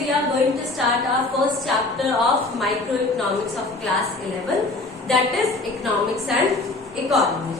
we are going to start our first chapter of microeconomics of class 11, that is economics and economy.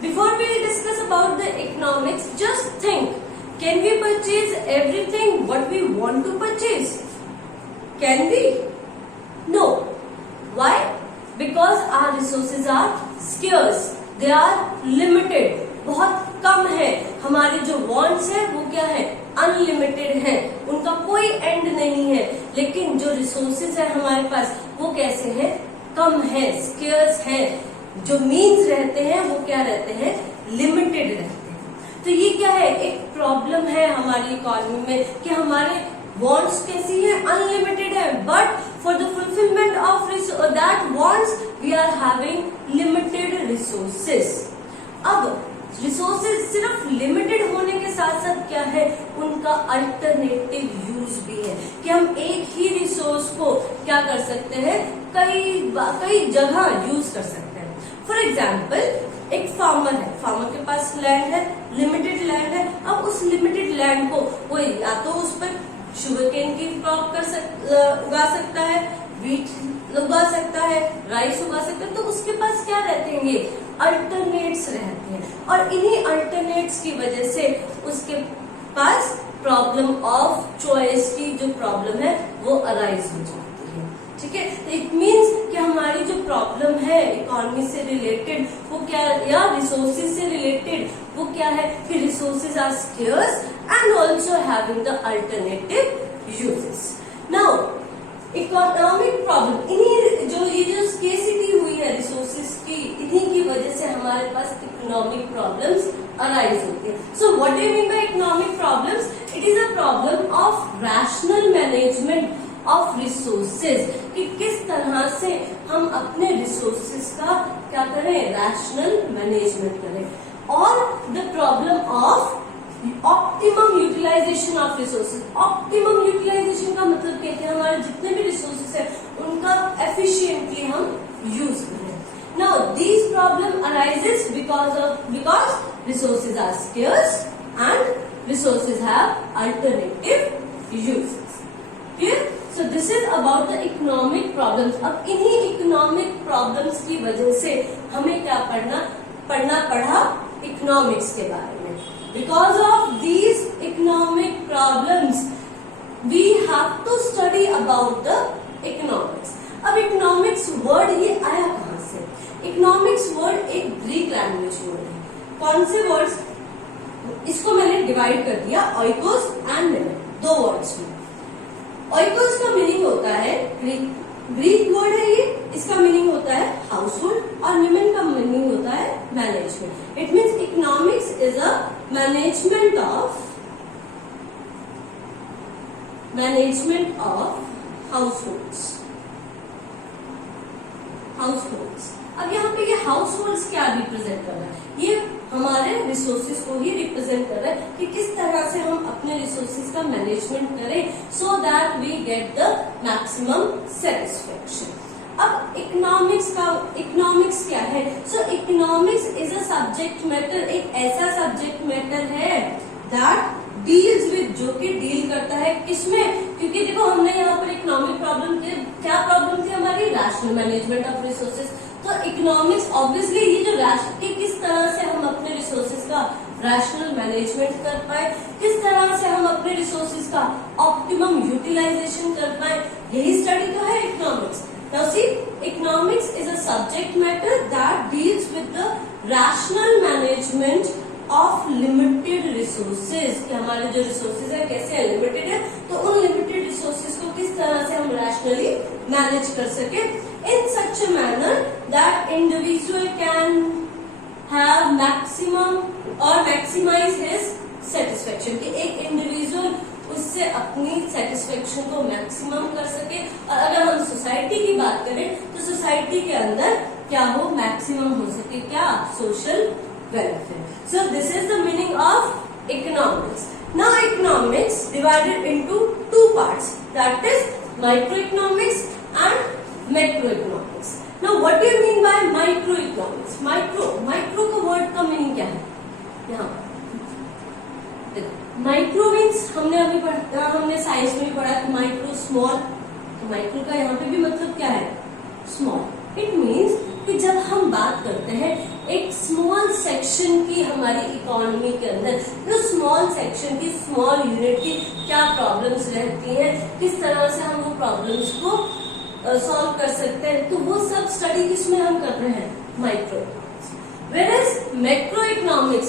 Before we discuss about the economics, just think, can we purchase everything what we want to purchase? Can we? No. Why? Because our resources are scarce, they are limited, बहुत कम है. हमारे जो wants है वो क्या है? Unlimited है, उनका कोई एंड नहीं है. लेकिन जो रिसोर्सेज है हमारे पास वो कैसे हैं? कम है, स्केर्स है. जो मीन्स रहते हैं वो क्या रहते हैं? लिमिटेड रहते हैं. तो ये क्या है? एक प्रॉब्लम है हमारी इकोनॉमी में कि हमारे वॉन्ट्स कैसी है? अनलिमिटेड है, but for the fulfilment of that wants we are having limited resources. अब रिसोर्सेज सिर्फ लिमिटेड होने के साथ साथ क्या है? उनका अल्टरनेटिव यूज भी है कि हम एक ही रिसोर्स को क्या कर सकते हैं? कई जगह यूज कर सकते हैं. फॉर एग्जाम्पल, एक फार्मर है, फार्मर के पास लैंड है, लिमिटेड लैंड है. अब उस लिमिटेड लैंड को वो या तो उस पर शुगर केन की क्रॉप उगा सकता है, वीट उगा सकता है, राइस उगा सकता है. तो उसके पास क्या रहते हैं? ये अल्टरनेट्स रहते हैं. और इन्हीं अल्टरनेट्स की वजह से उसके पास प्रॉब्लम ऑफ चॉइस की जो प्रॉब्लम है वो अराइज हो जाती है. ठीक है, इट मीन्स कि हमारी जो प्रॉब्लम है इकोनॉमी से रिलेटेड वो क्या, या रिसोर्सेज से रिलेटेड वो क्या है कि resources are scarce and also having the alternative uses. Now economic problem, इन्हीं जो स्केर्सिटी हुई है रिसोर्सेज की, इन्हीं की वजह से हमारे पास इकोनॉमिक प्रॉब्लम्स अराइज होती है. So what do you mean by economic problems? It is a problem of rational management of resources, कि किस तरह से हम अपने रिसोर्सेज का क्या करें? रैशनल मैनेजमेंट करें. और the problem of optimum utilization of resources. Optimum utilization का मतलब क्या है? हमारे जितने भी रिसोर्सेज है उनका एफिशिएंटली हम यूज करें. Now this problem arises because resources are scarce and resources have alternative uses. Clear? So this is about the economic problems. अब इन्हीं इकोनॉमिक प्रॉब्लम्स की वजह से हमें क्या पढ़ना पड़ा? इकोनॉमिक्स के बारे में. Because of these economic problems, we have to study about the economics. अब economics word ये आया कहाँ से? Economics word एक ग्रीक लैंग्वेज वर्ड है. कौन से वर्ड्स? इसको मैंने डिवाइड कर दिया oikos and menen, दो वर्ड्स में. oikos का मीनिंग होता है ग्रीक वर्ड है ये, इसका मीनिंग होता है हाउसहोल्ड, और न्यूमन का मीनिंग होता है management. It means economics is a management of households. अब यहाँ पे ये हाउसहोल्ड्स क्या रिप्रेजेंट कर रहा है? ये हमारे रिसोर्सेज को ही रिप्रेजेंट कर रहा है कि किस तरह से हम अपने रिसोर्सेज का मैनेजमेंट करें so that we get the maximum satisfaction. अब इकोनॉमिक्स क्या है? So economics is a subject matter, एक ऐसा सब्जेक्ट मैटर है दैट डील्स विद, जो कि डील करता है किसमें? क्योंकि देखो हमने यहाँ पर इकोनॉमिक प्रॉब्लम क्या प्रॉब्लम थी हमारी? Rational management of resources. तो इकोनॉमिक्स ऑब्वियसली ये जो कि किस तरह से हम अपने रिसोर्सेज का रैशनल मैनेजमेंट कर पाए, किस तरह से हम अपने रिसोर्सेज का ऑप्टिमम यूटिलाइजेशन कर पाए, यही स्टडी तो है economics. Now see, economics is a subject matter that deals with the rational management of limited resources. कि हमारे जो resources है कैसे है? लिमिटेड है. तो उन limited resources को किस तरह से हम rationally manage कर सके in such a manner that individual can have maximum or maximize his satisfaction. कि एक individual उससे अपनी सेटिस्फेक्शन को मैक्सिमम कर सके. और अगर हम सोसाइटी की बात करें तो सोसाइटी के अंदर क्या हो? मैक्सिमम हो सके क्या? Social welfare. So this is the meaning of economics. Now economics divided into two parts, that is micro economics and macro economics. Now what do you mean by micro economics? Micro का word का meaning क्या है? यहाँ micro means हमने science में भी पढ़ा कि माइक्रो स्मॉल, तो माइक्रो का यहाँ पे भी मतलब क्या है, स्मॉल। इट मीन्स कि जब हम बात करते हैं एक स्मॉल सेक्शन की हमारी इकोनॉमी के अंदर, तो स्मॉल सेक्शन की, स्मॉल यूनिट की क्या प्रॉब्लम्स रहती हैं, किस तरह से हम वो प्रॉब्लम्स को सॉल्व कर सकते हैं, तो वो सब स्टडी किसमें हम कर रहे हैं, micro. Whereas macroeconomics,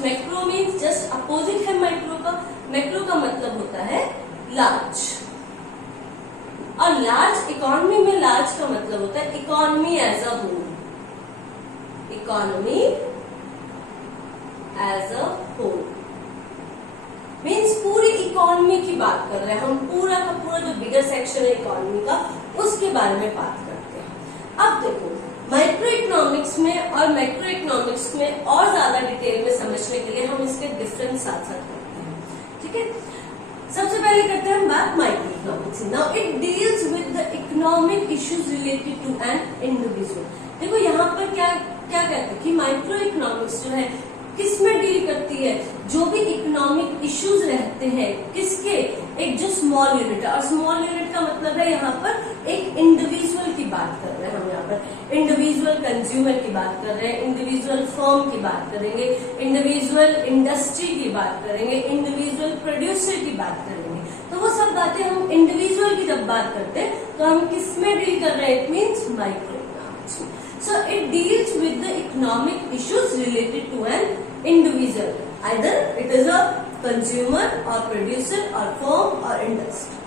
macro means just opposite है माइक्रो का। मैक्रो का मतलब होता है लार्ज, और लार्ज इकोनॉमी में लार्ज का मतलब होता है economy as a whole, economy as a whole means पूरी इकोनॉमी की बात कर रहे हैं हम, पूरा का पूरा जो बिगर सेक्शन है इकोनॉमी का, उसके बारे में बात करते हैं। अब देखो माइक्रो इकोनॉमिक्स में और मैक्रो इकोनॉमिक्स में और ज्यादा डिटेल में समझने के लिए हम इसके डिफरेंस साथ साथ करते हैं, ठीक है। सबसे पहले करते हैं हम बात micro economics. Now it deals with the economic issues related to an individual. देखो यहाँ पर क्या क्या कहते हैं कि माइक्रो इकोनॉमिक्स जो है किस में डील करती है, जो भी इकोनॉमिक इश्यूज रहते हैं किसके, एक जो स्मॉल यूनिट है, और स्मॉल यूनिट का मतलब है यहाँ पर एक इंडिविजुअल की बात कर रहे हैं हम, यहाँ पर इंडिविजुअल कंज्यूमर की बात कर रहे हैं, इंडिविजुअल फर्म की बात करेंगे, इंडिविजुअल इंडस्ट्री की बात करेंगे, इंडिविजुअल प्रोड्यूसर की बात करेंगे। तो वो सब बातें हम इंडिविजुअल की जब बात करते हैं तो हम किस में डील कर रहे हैं, it means micro economics. So it deals with the economic issues related to an individual. Either it is a consumer or producer or firm or industry.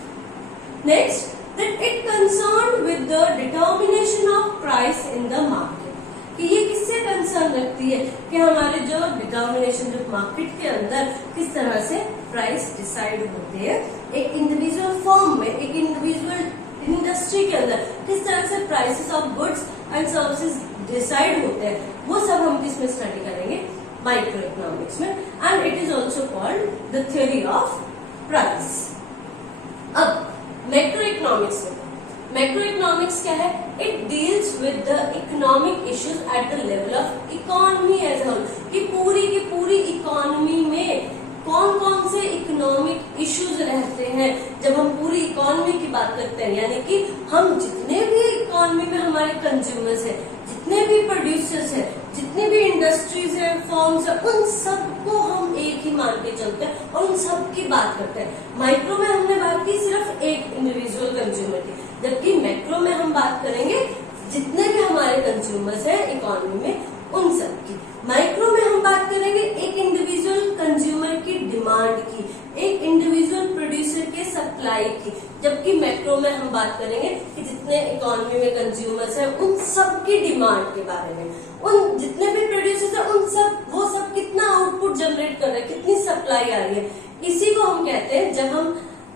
Next, that it concerned with the determination of price in the market. कि ये किससे concern रखती है कि हमारे जो determination जो market के अंदर किस तरह से प्राइस डिसाइड होते हैं, एक इंडिविजुअल फर्म में, एक इंडिविजुअल इंडस्ट्री के अंदर किस तरह से prices of goods and services decide होते हैं, वो सब हम किसमें स्टडी करेंगे, माइक्रो इकोनॉमिक्स में। And it is also called the theory of price. अब मैक्रो इकोनॉमिक्स में, मैक्रो इकोनॉमिक्स क्या है, it deals with the economic issues at the level of economy as a whole, कि पूरी की पूरी इकोनॉमी में कौन कौन से इकोनॉमिक इश्यूज रहते हैं। जब हम पूरी इकोनॉमी की बात करते हैं, यानी कि हम जितने भी इकोनॉमी में हमारे कंज्यूमर्स हैं, जितने भी प्रोड्यूसर्स हैं, जितने भी इंडस्ट्रीज हैं, फर्म्स हैं, उन सबको हम एक ही मान के चलते हैं और उन सब की बात करते हैं। माइक्रो में हमने बात की सिर्फ एक इंडिविजुअल कंज्यूमर की, जबकि मैक्रो में हम बात करेंगे जितने भी हमारे कंज्यूमर्स हैं इकोनॉमी में उन सब की। माइक्रो में हम बात करेंगे एक इंडिविजुअल कंज्यूमर की डिमांड की, एक इंडिविजुअल प्रोड्यूसर के सप्लाई की, जबकि मैक्रो में हम बात करेंगे कि जितने इकोनॉमी में कंज्यूमर्स हैं उन सब की डिमांड के बारे में, उन जितने भी प्रोड्यूसर्स हैं उन सब, वो सब कितना आउटपुट जनरेट कर रहे हैं, कितनी सप्लाई आ रही है। इसी को हम कहते हैं, जब हम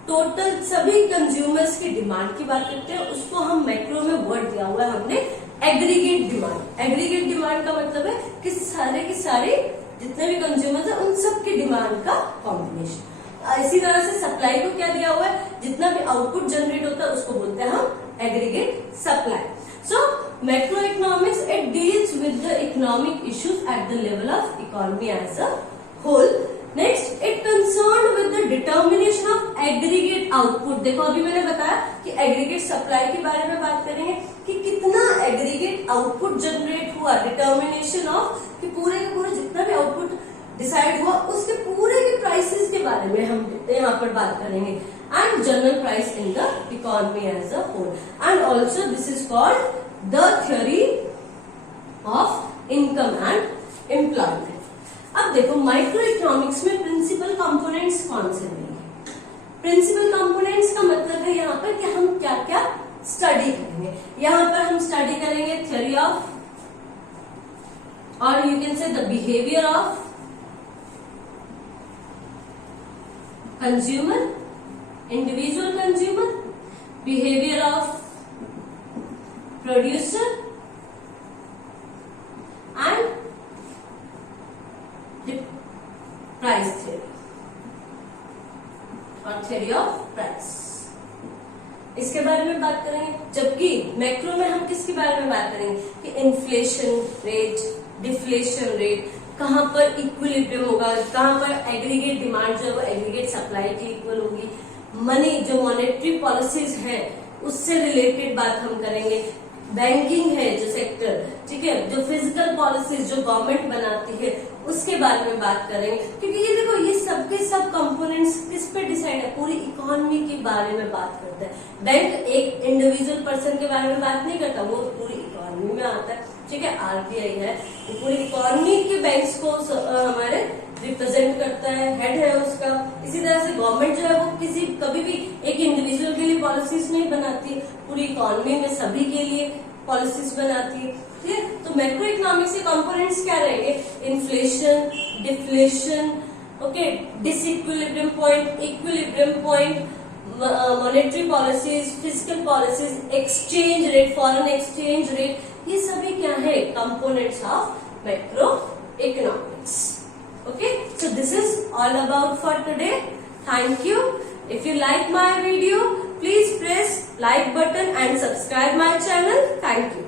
टोटल सभी कंज्यूमर्स की डिमांड की बात करते हैं, उसको हम मैक्रो में वर्ड दिया हुआ है हमने एग्रीगेट डिमांड। एग्रीगेट डिमांड का मतलब है कि सारे के सारे जितने भी कंज्यूमर्स हैं उन सब की डिमांड का कॉम्बिनेशन। इसी तरह से सप्लाई को क्या दिया हुआ है, जितना भी आउटपुट जनरेट होता है उसको बोलते हैं हम aggregate supply. So macro economics it deals with the economic issues at the level of economy as a whole. Next, it concern with the determination of aggregate output. देखो अभी मैंने बताया कि एग्रीगेट सप्लाई के बारे में बात करेंगे कि कितना एग्रीगेट आउटपुट जनरेट हुआ, डिटर्मिनेशन ऑफ कि पूरे के पूरे जितना भी आउटपुट डिसाइड हुआ उसके पूरे के प्राइसेस के बारे में हम यहाँ पर बात करेंगे। And general price in the economy as a whole. And also this is called the theory of income and employment. अब देखो माइक्रो इकोनॉमिक्स में प्रिंसिपल कंपोनेंट्स कौन से रहेंगे। प्रिंसिपल कंपोनेंट्स का मतलब है यहाँ पर कि हम क्या क्या स्टडी करेंगे। यहाँ पर हम स्टडी करेंगे थ्योरी ऑफ, और you can say the behaviour of consumer, individual consumer, behaviour of producer and price theory और थ्योरी ऑफ प्राइस, इसके बारे में बात करेंगे। जबकि मैक्रो में हम किसके बारे में बात करेंगे कि इन्फ्लेशन रेट, डिफ्लेशन रेट, कहां पर इक्विलिब्रियम होगा, कहां पर एग्रीगेट डिमांड जो है वो एग्रीगेट सप्लाई के इक्वल होगी, मनी जो मॉनेटरी पॉलिसीज है उससे रिलेटेड बात हम करेंगे। बैंकिंग है जो सेक्टर, ठीक है, जो फिजिकल पॉलिसीज जो गवर्नमेंट बनाती है उसके बारे में बात करेंगे। क्योंकि ये देखो ये सबके सब कंपोनेंट्स किस पे डिसाइड है, पूरी इकोनॉमी के बारे में बात करता है। बैंक एक इंडिविजुअल पर्सन के बारे में बात नहीं करता, वो पूरी इकोनॉमी में आता है, ठीक है। आरबीआई है वो पूरी इकोनॉमी के बैंक्स को हमारे रिप्रेजेंट करता है, हेड है उसका। इसी तरह से गवर्नमेंट जो है वो किसी कभी भी एक इंडिविजुअल के लिए पॉलिसीज नहीं बनाती, पूरी इकोनॉमी में सभी के लिए पॉलिसीज बनाती है, ठीक है। तो मैक्रो इकोनॉमिक्स के कंपोनेंट्स क्या रहेंगे, inflation, deflation, okay, disequilibrium point, equilibrium point, monetary policies, physical policies, exchange rate, foreign exchange rate, ये सभी क्या है, components of macro economics. Okay, so this is all about for today. Thank you. If you like my video, please press like button and subscribe my channel. Thank you.